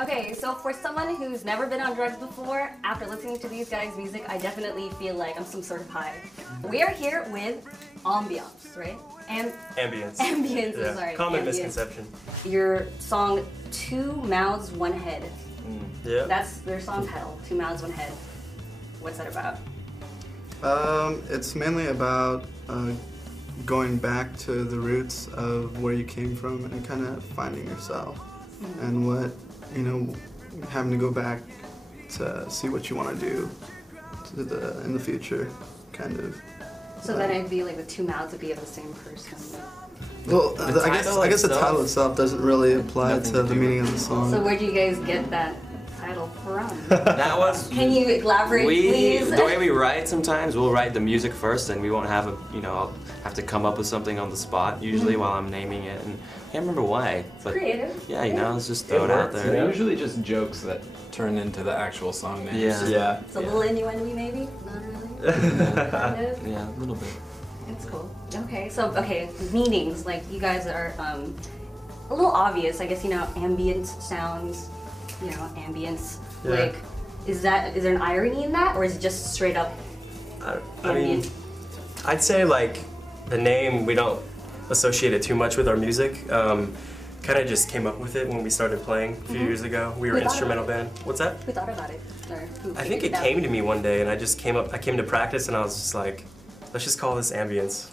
Okay, so for someone who's never been on drugs before, after listening to these guys' music, I definitely feel like I'm some sort of high. We are here with Ambience, right? Ambience. Ambience, Yeah. sorry. Common Ambience. misconception. Your song, Two Mouths, One Head. Yeah. That's their song title, Two Mouths, One Head. What's that about? It's mainly about going back to the roots of where you came from and kind of finding yourself and what, you know, having to go back to see what you want to do in the future, kind of. So then it'd be like the two mouths would be of the same person. Well, I guess the title itself doesn't really apply to the meaning of the song. So where do you guys get that title from? That was. Can you elaborate, please? The way we write, sometimes we'll write the music first, and we won't have I'll have to come up with something on the spot usually while I'm naming it, and I can't remember why. But creative. Yeah, let's just throw it out there. They're usually just jokes that turn into the actual song names. Yeah. It's a little innuendo, maybe. Not really. Kind of. Yeah, a little bit. It's cool. Okay, so meanings, like you guys are a little obvious. I guess ambient sounds, ambience. Yeah. Like, is there an irony in that, or is it just straight up I mean, I'd say like the name, we don't associate it too much with our music. Kind of just came up with it when we started playing a few years ago. We were an instrumental band. What's that? Who thought about it? Or who I think it came to me one day, and I came to practice, and I was just like, let's just call this Ambience.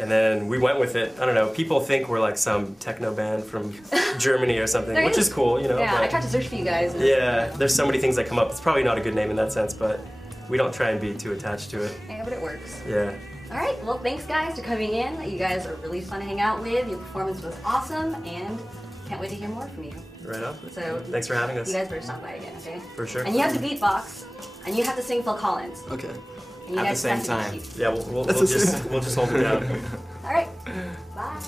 And then we went with it. I don't know, people think we're like some techno band from Germany or something, which is cool, Yeah, but I tried to search for you guys. Yeah, there's so many things that come up. It's probably not a good name in that sense, but we don't try and be too attached to it. Yeah, but it works. Yeah. All right, well, thanks guys for coming in. You guys are really fun to hang out with. Your performance was awesome, and can't wait to hear more from you. Right on. So thanks for having us. You guys better stop by again, okay? For sure. And you have to beatbox, and you have to sing Phil Collins. Okay. And you At guys the same have to be time. cute. Yeah, we'll just hold it down. All right, bye.